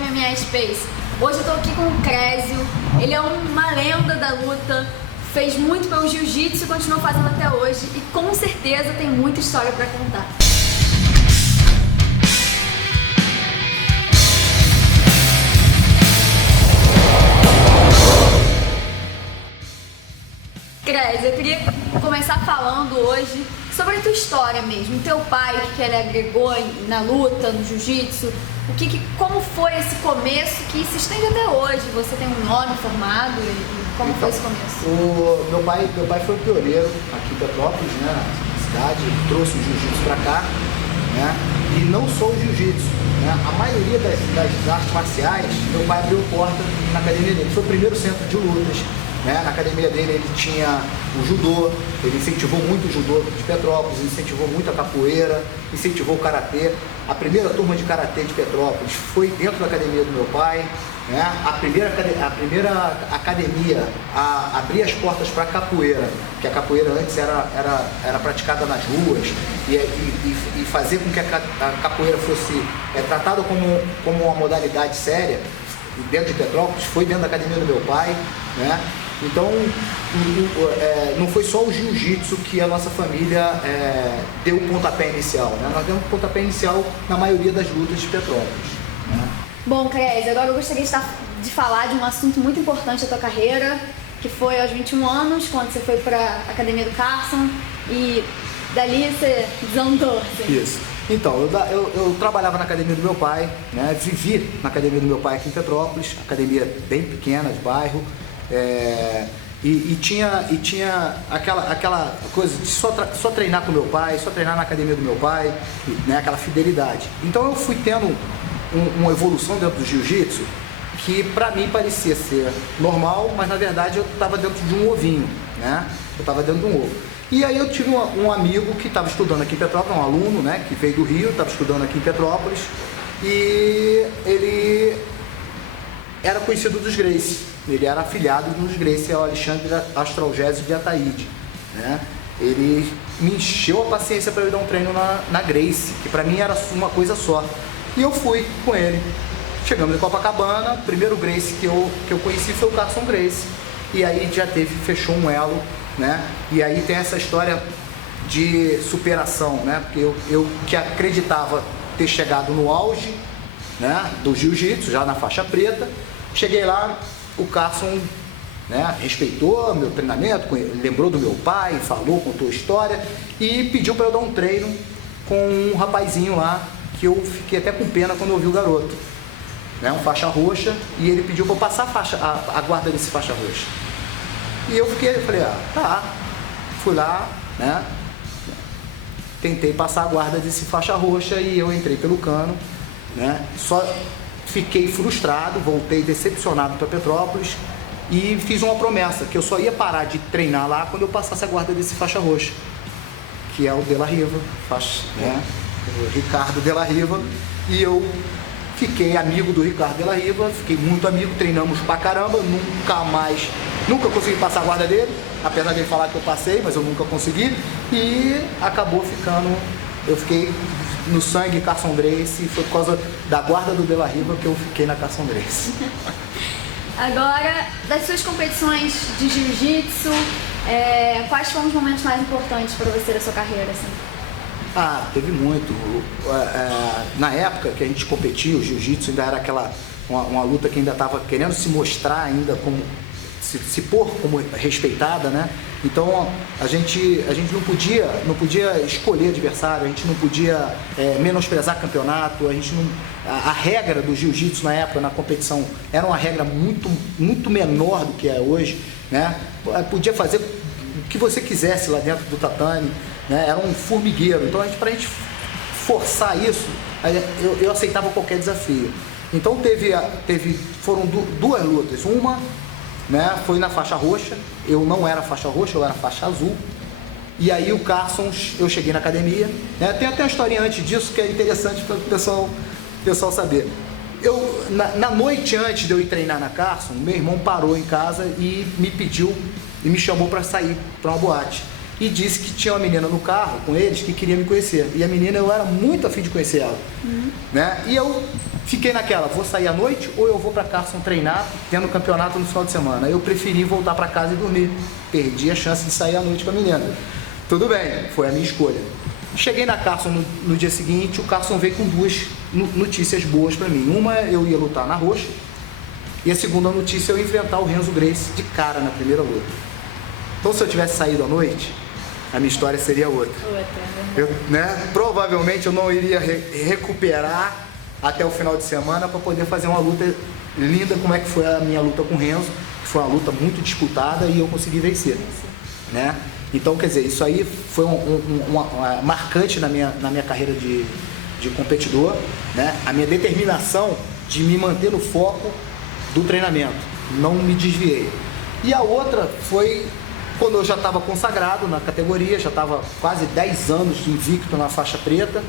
MMA Space. Hoje eu tô aqui com o Crésio, ele é uma lenda da luta, fez muito pelo jiu-jitsu e continua fazendo até hoje e com certeza tem muita história pra contar. Crésio, eu queria começar falando hoje sobre a tua história mesmo, o teu pai, o que ele agregou na luta, no jiu-jitsu, como foi esse começo que se estende até hoje, você tem um nome formado e como foi esse começo? Meu pai foi pioneiro aqui em Petrópolis, né, na cidade, ele trouxe o jiu-jitsu para cá, né, e não só o jiu-jitsu, né, a maioria das artes marciais, meu pai abriu porta na academia dele, foi o primeiro centro de lutas. Né? Na academia dele ele tinha o judô, ele incentivou muito o judô de Petrópolis, incentivou muito a capoeira, incentivou o karatê. A primeira turma de karatê de Petrópolis foi dentro da academia do meu pai. Né? A primeira academia a abrir as portas para a capoeira, que a capoeira antes era praticada nas ruas, e fazer com que a capoeira fosse tratada como uma modalidade séria dentro de Petrópolis, foi dentro da academia do meu pai. Né? Então, não foi só o jiu-jitsu que a nossa família deu o pontapé inicial. Né? Nós demos o pontapé inicial na maioria das lutas de Petrópolis. Né? Bom, Crésio, agora eu gostaria de falar de um assunto muito importante da tua carreira, que foi aos 21 anos, quando você foi para a academia do Carson, e dali você desandou. Assim. Isso. Então, eu trabalhava na academia do meu pai, né? Vivi na academia do meu pai aqui em Petrópolis, academia bem pequena, de bairro, e tinha aquela coisa de só treinar com meu pai, só treinar na academia do meu pai, né? Aquela fidelidade. Então eu fui tendo uma evolução dentro do jiu-jitsu que para mim parecia ser normal, mas na verdade eu estava dentro de um ovinho, né? Eu estava dentro de um ovo. E aí eu tive um amigo que estava estudando aqui em Petrópolis, um aluno, né, que veio do Rio, estava estudando aqui em Petrópolis, e ele era conhecido dos Gracie, ele era afiliado dos Gracie, ao Alexandre Astralgésio de Ataíde, né? Ele me encheu a paciência para eu dar um treino na Gracie, que para mim era uma coisa só. E eu fui com ele. Chegamos em Copacabana, o primeiro Gracie que eu conheci foi o Carson Gracie, e aí fechou um elo. Né? E aí tem essa história de superação, né? Porque eu que acreditava ter chegado no auge, né, do jiu-jitsu, já na faixa preta, cheguei lá, o Carson, né, respeitou meu treinamento, lembrou do meu pai, falou, contou a história e pediu para eu dar um treino com um rapazinho lá, que eu fiquei até com pena quando eu vi o garoto, né, um faixa roxa, e ele pediu para eu passar a guarda desse faixa roxa. E eu falei, tá, fui lá, né, tentei passar a guarda desse faixa roxa e eu entrei pelo cano, né, só fiquei frustrado, voltei decepcionado para Petrópolis e fiz uma promessa, que eu só ia parar de treinar lá quando eu passasse a guarda desse faixa roxa, que é o De La Riva, né, o Ricardo De La Riva, e eu fiquei amigo do Ricardo De La Riva, fiquei muito amigo, treinamos pra caramba, nunca consegui passar a guarda dele, apesar de ele falar que eu passei, mas eu nunca consegui, e acabou eu fiquei no sangue Carson Gracie, e foi por causa da guarda do De La Riva que eu fiquei na Carson Gracie. Agora, das suas competições de jiu-jitsu, quais foram os momentos mais importantes para você da sua carreira, assim? Teve muito. Na época que a gente competia, o jiu-jitsu ainda era uma luta que ainda estava querendo se mostrar ainda como se pôr como respeitada, né? Então a gente não podia escolher adversário, a gente não podia menosprezar campeonato, a regra do jiu-jitsu na época, na competição, era uma regra muito, muito menor do que é hoje, né? Podia fazer o que você quisesse lá dentro do tatame, né? Era um formigueiro, então pra gente forçar isso, eu aceitava qualquer desafio. Então foram duas lutas, uma, né, foi na faixa roxa, eu não era faixa roxa, eu era faixa azul, e aí o Carson, eu cheguei na academia, né, tem até uma historinha antes disso que é interessante para o pessoal saber. Na noite antes de eu ir treinar na Carson, meu irmão parou em casa e me pediu e me chamou para sair para uma boate. e disse que tinha uma menina no carro com eles que queria me conhecer. E a menina, eu era muito afim de conhecer ela. Né? E eu fiquei naquela, vou sair à noite ou eu vou para Carson treinar, tendo campeonato no final de semana. Eu preferi voltar para casa e dormir. Perdi a chance de sair à noite com a menina. Tudo bem, foi a minha escolha. Cheguei na Carson no dia seguinte, o Carson veio com duas notícias boas para mim. Uma, eu ia lutar na roxa, e a segunda notícia, eu ia enfrentar o Renzo Gracie de cara na primeira luta. Então, se eu tivesse saído à noite, a minha história seria outra. Provavelmente eu não iria recuperar até o final de semana para poder fazer uma luta linda, como é que foi a minha luta com o Renzo, que foi uma luta muito disputada e eu consegui vencer. Né? Então, quer dizer, isso aí foi uma marcante na minha carreira de competidor, né? A minha determinação de me manter no foco do treinamento, não me desviei. E a outra foi quando eu já estava consagrado na categoria, já estava quase 10 anos de invicto na faixa preta,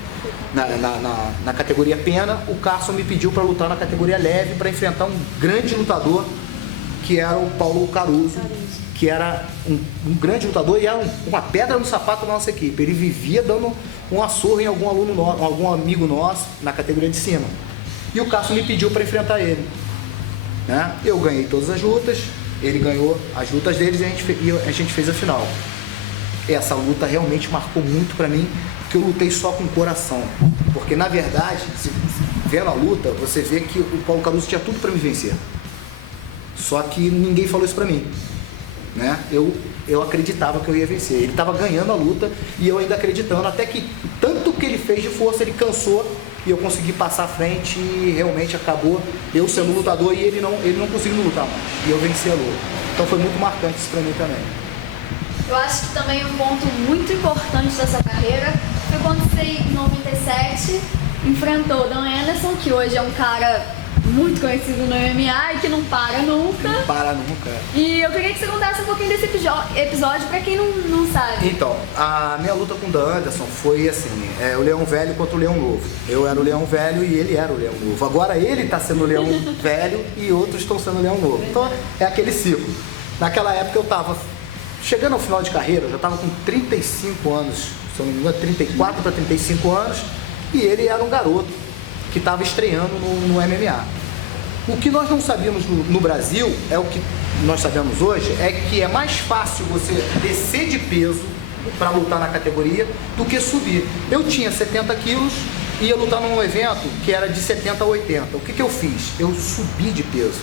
na categoria pena. O Carson me pediu para lutar na categoria leve, para enfrentar um grande lutador, que era o Paulo Caruso, que era um grande lutador e era uma pedra no sapato da nossa equipe. Ele vivia dando uma surra em algum amigo nosso na categoria de cima. E o Carson me pediu para enfrentar ele. Né? Eu ganhei todas as lutas, ele ganhou as lutas deles e a gente fez a final. Essa luta realmente marcou muito para mim, porque eu lutei só com o coração. Porque, na verdade, vendo a luta, você vê que o Paulo Caruso tinha tudo para me vencer. Só que ninguém falou isso para mim. Né? Eu acreditava que eu ia vencer. Ele estava ganhando a luta e eu ainda acreditando, até que tanto que ele fez de força, ele cansou e eu consegui passar à frente e realmente acabou eu sendo lutador e ele não conseguindo lutar mais. E eu venci a luta. Então foi muito marcante isso para mim também. Eu acho que também um ponto muito importante dessa carreira foi quando você, em 97, enfrentou o Dan Anderson, que hoje é um cara muito conhecido no MMA e que não para nunca. Não para nunca. E eu queria que você contasse um pouquinho desse episódio pra quem não sabe. Então, a minha luta com o Dan Anderson foi assim, o Leão Velho contra o Leão Novo. Eu era o Leão Velho e ele era o Leão Novo. Agora ele está sendo o Leão Velho e outros estão sendo o Leão Novo. Então é aquele ciclo. Naquela época eu estava chegando ao final de carreira, eu já estava com 35 anos, se eu não me engano, 34 para 35 anos, e ele era um garoto que estava estreando no MMA. O que nós não sabíamos no Brasil, é o que nós sabemos hoje, é que é mais fácil você descer de peso para lutar na categoria do que subir. Eu tinha 70 quilos e ia lutar num evento que era de 70 a 80. O que eu fiz? Eu subi de peso.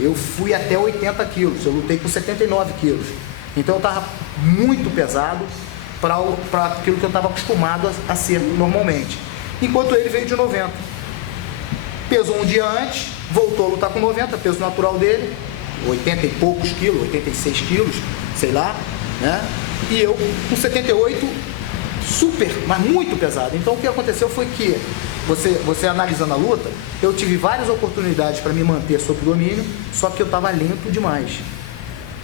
Eu fui até 80 quilos, eu lutei com 79 quilos. Então eu estava muito pesado para aquilo que eu estava acostumado a ser normalmente. Enquanto ele veio de 90. Pesou um dia antes, voltou a lutar com 90, peso natural dele, 80 e poucos quilos, 86 quilos, sei lá, né? E eu com 78, super, mas muito pesado. Então o que aconteceu foi que, você analisando a luta, eu tive várias oportunidades para me manter sob domínio, só que eu estava lento demais.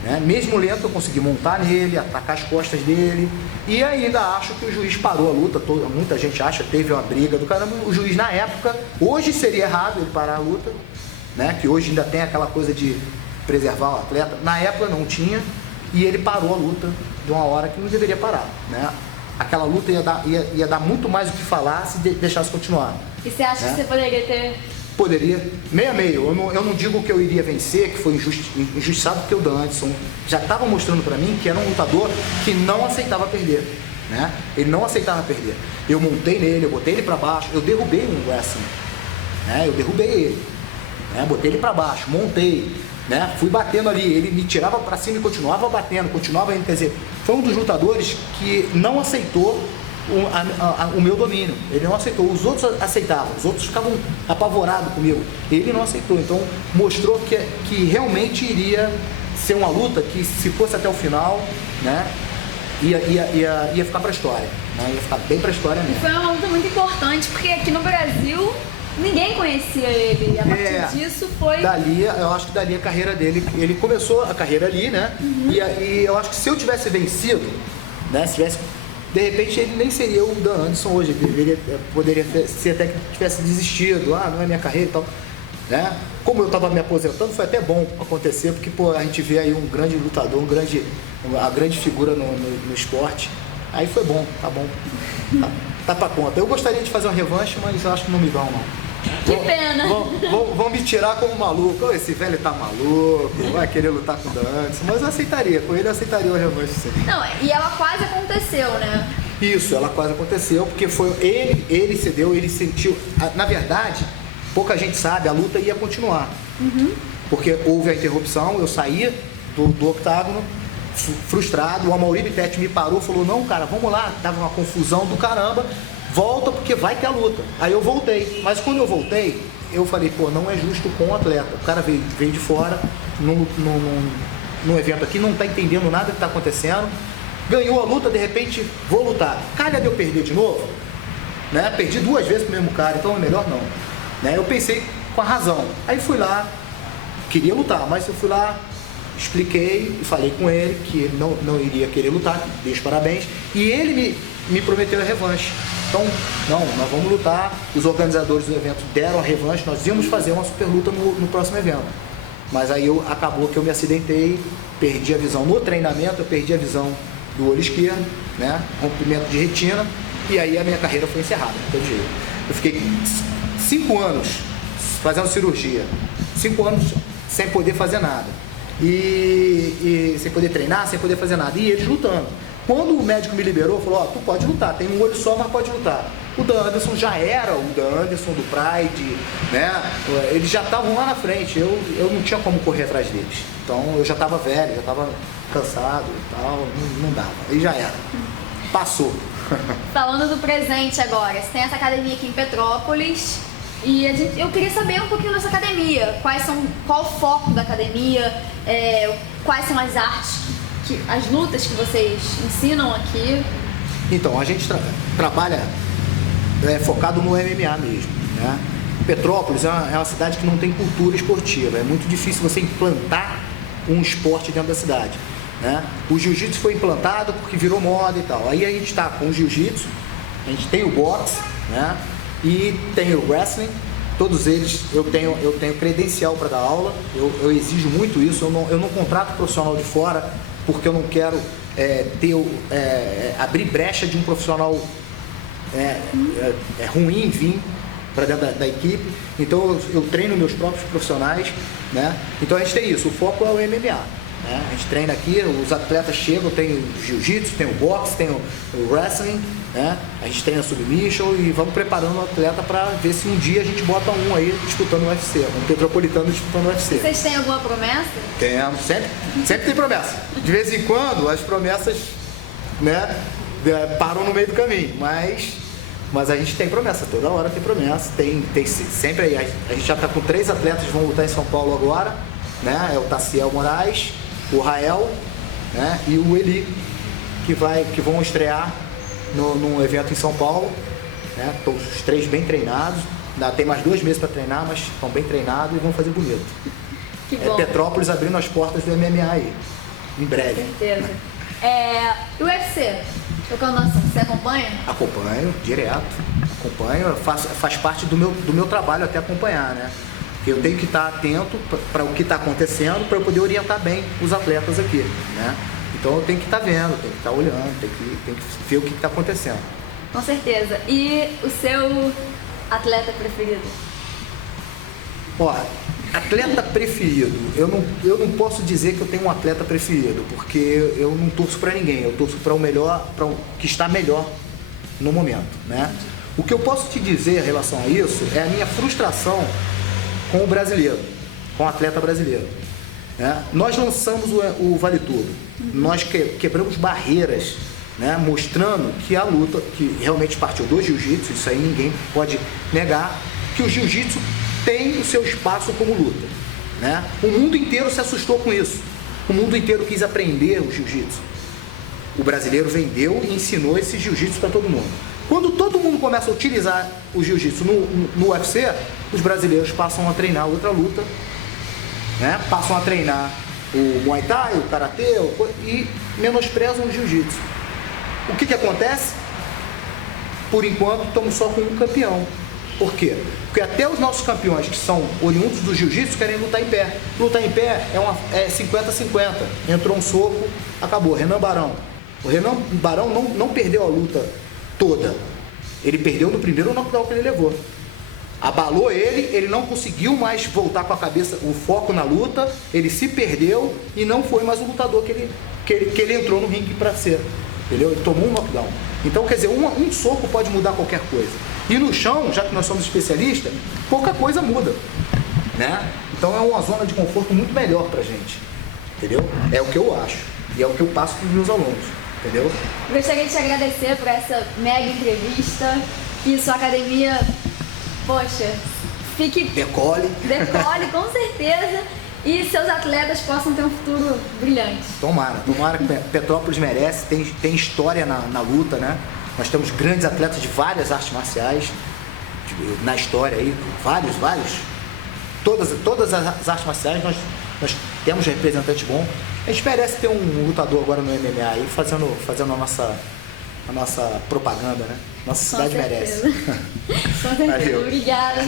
Né? Mesmo lento, eu consegui montar nele, atacar as costas dele, e ainda acho que o juiz parou a luta. Muita gente acha, teve uma briga do caramba. O juiz, na época, hoje seria errado ele parar a luta, né? Que hoje ainda tem aquela coisa de preservar o atleta. Na época não tinha, e ele parou a luta de uma hora que não deveria parar. Né? Aquela luta ia dar muito mais o que falar se deixasse continuar. E você acha que você poderia ter... Poderia, meio a meio. Eu não digo que eu iria vencer, que foi injustiçado, porque o Dan Anderson já estava mostrando para mim que era um lutador que não aceitava perder. Né? Ele não aceitava perder. Eu montei nele, eu botei ele para baixo, eu derrubei um assim. Né? Eu derrubei ele. Né? Botei ele para baixo, montei. Né? Fui batendo ali, ele me tirava para cima e continuava batendo, continuava indo. Quer dizer, foi um dos lutadores que não aceitou o meu domínio. Ele não aceitou. Os outros aceitavam, os outros ficavam apavorados comigo. Ele não aceitou. Então mostrou que realmente iria ser uma luta que, se fosse até o final, né, ia ficar para a história. Né? Ia ficar bem para a história mesmo. E foi uma luta muito importante, porque aqui no Brasil ninguém conhecia ele. E a partir disso foi... Dali, eu acho que dali a carreira dele, ele começou a carreira ali, né? Uhum. E eu acho que se eu tivesse vencido, né, se tivesse, de repente ele nem seria o Dan Anderson hoje. Ele poderia ser até que tivesse desistido, não é minha carreira e tal. né? Como eu estava me aposentando, foi até bom acontecer, porque pô, a gente vê aí um grande lutador, uma grande figura no esporte. Aí foi bom, tá bom. Tá pra conta. Eu gostaria de fazer uma revanche, mas eu acho que não me vão, não. Que pena. Vão me tirar como maluco. Oh, esse velho tá maluco, vai querer lutar com o Dan Anderson. Mas eu aceitaria, com ele eu aceitaria uma revanche sim. Não, e ela quase aconteceu, né? Isso, ela quase aconteceu, porque foi ele cedeu, ele sentiu. Na verdade, pouca gente sabe, a luta ia continuar. Porque houve a interrupção, eu saí do octágono, frustrado, o Amaury Bittetti me parou, falou, não cara, vamos lá, tava uma confusão do caramba, volta porque vai ter a luta. Aí eu voltei, mas quando eu voltei, eu falei, pô, não é justo com o atleta, o cara veio de fora, num evento aqui, não tá entendendo nada que tá acontecendo, ganhou a luta, de repente, vou lutar, calha de eu perder de novo, né? Perdi 2 vezes pro mesmo cara, então é melhor não, né? Eu pensei com a razão, aí fui lá, queria lutar, mas eu fui lá, expliquei e falei com ele que ele não iria querer lutar, deixo parabéns, e ele me prometeu a revanche. Então, não, nós vamos lutar, os organizadores do evento deram a revanche, nós íamos fazer uma super luta no próximo evento. Mas aí acabou que eu me acidentei, perdi a visão no treinamento, eu perdi a visão do olho esquerdo, né, rompimento de retina, e aí a minha carreira foi encerrada, de todo jeito. Eu fiquei 5 anos fazendo cirurgia, 5 anos sem poder fazer nada. E sem poder treinar, sem poder fazer nada. E eles lutando. Quando o médico me liberou, falou, ó, tu pode lutar, tem um olho só, mas pode lutar. O Dan Anderson já era o Dan Anderson do Pride, né? Eles já estavam lá na frente, eu não tinha como correr atrás deles. Então eu já estava velho, já estava cansado e tal, não dava. Aí já era. Passou. Falando do presente agora, você tem essa academia aqui em Petrópolis. E eu queria saber um pouquinho dessa academia, qual o foco da academia, quais são as artes, as lutas que vocês ensinam aqui. Então, a gente trabalha focado no MMA mesmo, né? Petrópolis é uma cidade que não tem cultura esportiva, é muito difícil você implantar um esporte dentro da cidade, né? O jiu-jitsu foi implantado porque virou moda e tal, aí a gente está com o jiu-jitsu, a gente tem o boxe, né? E tem o wrestling, todos eles eu tenho credencial para dar aula, eu exijo muito isso, eu não contrato profissional de fora porque eu não quero abrir brecha de um profissional ruim vir para dentro da equipe, então eu treino meus próprios profissionais, né? Então a gente tem isso, o foco é o MMA. Né? A gente treina aqui, os atletas chegam, tem o jiu-jitsu, tem o boxe, tem o wrestling, né? A gente treina submission e vamos preparando o atleta para ver se um dia a gente bota um aí disputando o UFC, um petropolitano disputando o UFC. Vocês têm alguma promessa? Temos, sempre tem promessa. De vez em quando as promessas, né, param no meio do caminho, mas a gente tem promessa, toda hora tem promessa, tem sempre aí, a gente já está com 3 atletas que vão lutar em São Paulo agora, né? É o Taciel Moraes, o Rael, né? E o Eli, que vão estrear num evento em São Paulo, né? Todos os 3 bem treinados, ainda tem mais 2 meses para treinar, mas estão bem treinados e vão fazer bonito. Que bom. Petrópolis abrindo as portas do MMA aí, em breve. Com certeza. E o UFC? Você acompanha? Acompanho, direto. Acompanho, faz parte do meu trabalho até acompanhar, né? Eu tenho que estar atento para o que está acontecendo para eu poder orientar bem os atletas aqui, né? Então eu tenho que estar vendo, tenho que estar olhando, tenho que ver o que está acontecendo. Com certeza. E o seu atleta preferido? Ó, atleta preferido, eu não posso dizer que eu tenho um atleta preferido, porque eu não torço para ninguém, eu torço para o melhor, para o que está melhor no momento, né? O que eu posso te dizer em relação a isso é a minha frustração com o brasileiro, com o atleta brasileiro, né? Nós lançamos o Vale Tudo, nós quebramos barreiras, né? Mostrando que a luta, que realmente partiu do jiu-jitsu, isso aí ninguém pode negar, que o jiu-jitsu tem o seu espaço como luta, né? O mundo inteiro se assustou com isso, o mundo inteiro quis aprender o jiu-jitsu. O brasileiro vendeu e ensinou esse jiu-jitsu para todo mundo. Quando todo mundo começa a utilizar o jiu-jitsu no UFC, os brasileiros passam a treinar outra luta, né? Passam a treinar o Muay Thai, o Karatê e menosprezam o jiu-jitsu. O que acontece? Por enquanto, estamos só com um campeão, Por quê? Porque até os nossos campeões que são oriundos do jiu-jitsu querem lutar em pé. Lutar em pé é 50-50. Entrou um soco, acabou. Renan Barão. O Renan Barão não perdeu a luta toda. Ele perdeu no primeiro knockdown que ele levou. Abalou ele não conseguiu mais voltar com a cabeça, o foco na luta, ele se perdeu e não foi mais o lutador que ele entrou no ringue para ser. Entendeu? Ele tomou um knockdown. Então, quer dizer, um soco pode mudar qualquer coisa. E no chão, já que nós somos especialistas, pouca coisa muda, né? Então é uma zona de conforto muito melhor pra gente, entendeu? É o que eu acho e é o que eu passo pros meus alunos, entendeu? Gostaria de te agradecer por essa mega entrevista, que sua academia, poxa, Decole, com certeza, e seus atletas possam ter um futuro brilhante. Tomara que Petrópolis merece, tem história na luta, né? Nós temos grandes atletas de várias artes marciais na história aí, vários. Todas as artes marciais nós temos representantes bons. A gente merece ter um lutador agora no MMA aí fazendo a nossa propaganda, né? Nossa cidade merece. Com certeza. Valeu. Obrigada.